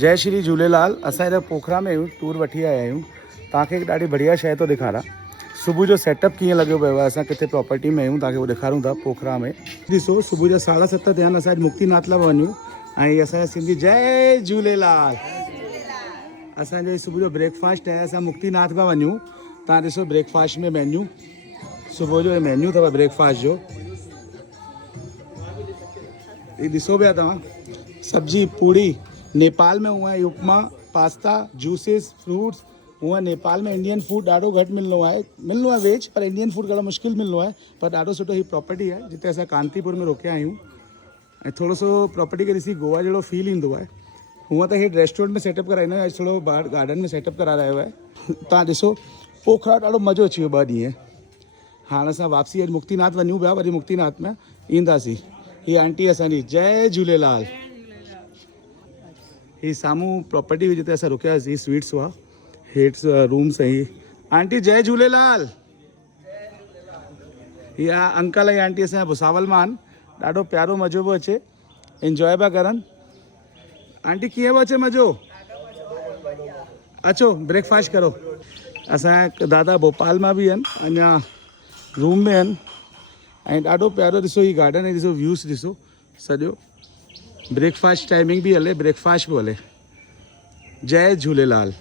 जय श्री झूलेलाल। असां हिते पोखरा में आहियूं, टूर वठी आया आहियूं। तव्हांखे हिकु ॾाढी बढ़िया शइ थो ॾेखारां। सुबुह जो सेटअप कीअं लॻो पियो आहे। असां किथे प्रॉपर्टी में आहियूं, तव्हांखे उहो ॾेखारूं था पोखरा में। ॾिसो, सुबुह जा 7:30 थिया आहिनि। असां मुक्तिनाथ लाइ वञूं ऐं असांजा सिंधी जय झूलेलाल। असांजो सुबुह जो ब्रेकफास्ट आहे। असां मुक्तिनाथ पिया वञूं। तव्हां ॾिसो ब्रेकफास्ट में मेन्यू, सुबुह जो मेन्यू अथव ब्रेकफास्ट जो। ये ॾिसो पिया तव्हां, सब्जी पूड़ी। नेपाल में हुआ है उपमा, पास्ता, जूसेस, फ्रूट्स। हुआ नेपाल में इंडियन फूड ॾाढो घटि मिलंदो आहे वेज, पर इंडियन फूड ॾाढो मुश्किल मिलंदो आहे। पर ॾाढो सुठो ही प्रॉपर्टी आहे जिते असां कांतीपुर में रोकिया आहियूं ऐं थोरो सो प्रॉपर्टी खे ॾिसी गोवा जहिड़ो फील ईंदो आहे। हूअं त हेठि रेस्टोरेंट में सेटअप कराईंदा आहियूं, अॼु थोरो ॿाहिरि गार्डन में सेटअप करारायो आहे। तव्हां ॾिसो, पोखरा ॾाढो मज़ो अची वियो 2 ॾींहं। हाणे असां वापसी अॼु मुक्तिनाथ वञूं पिया, वरी मुक्तिनाथ में ईंदासीं। ही आंटी असांजी जय झूलेलाल। ही साम्हूं प्रॉपर्टी हुई जिते असां रुकियासीं, स्वीट्स हुआ हेठि रूम्स। ऐं आंटी जय झूलेलाल। इहा अंकल ऐं आंटी असांजा भुसावल मां आहिनि। ॾाढो प्यारो मज़ो पियो अचे, इंजॉय पिया करनि। आंटी कीअं पियो अचे मज़ो? अचो ब्रेकफास्ट करो। असांजा दादा भोपाल मां बि आहिनि, अञा रूम में आहिनि। ऐं ॾाढो प्यारो ॾिसो ही गार्डन है, ॾिसो व्यूज़ ॾिसो सॼो। ब्रेकफास्ट टाइमिंग भी हले, ब्रेकफास्ट भी हले। जय झूलेलाल।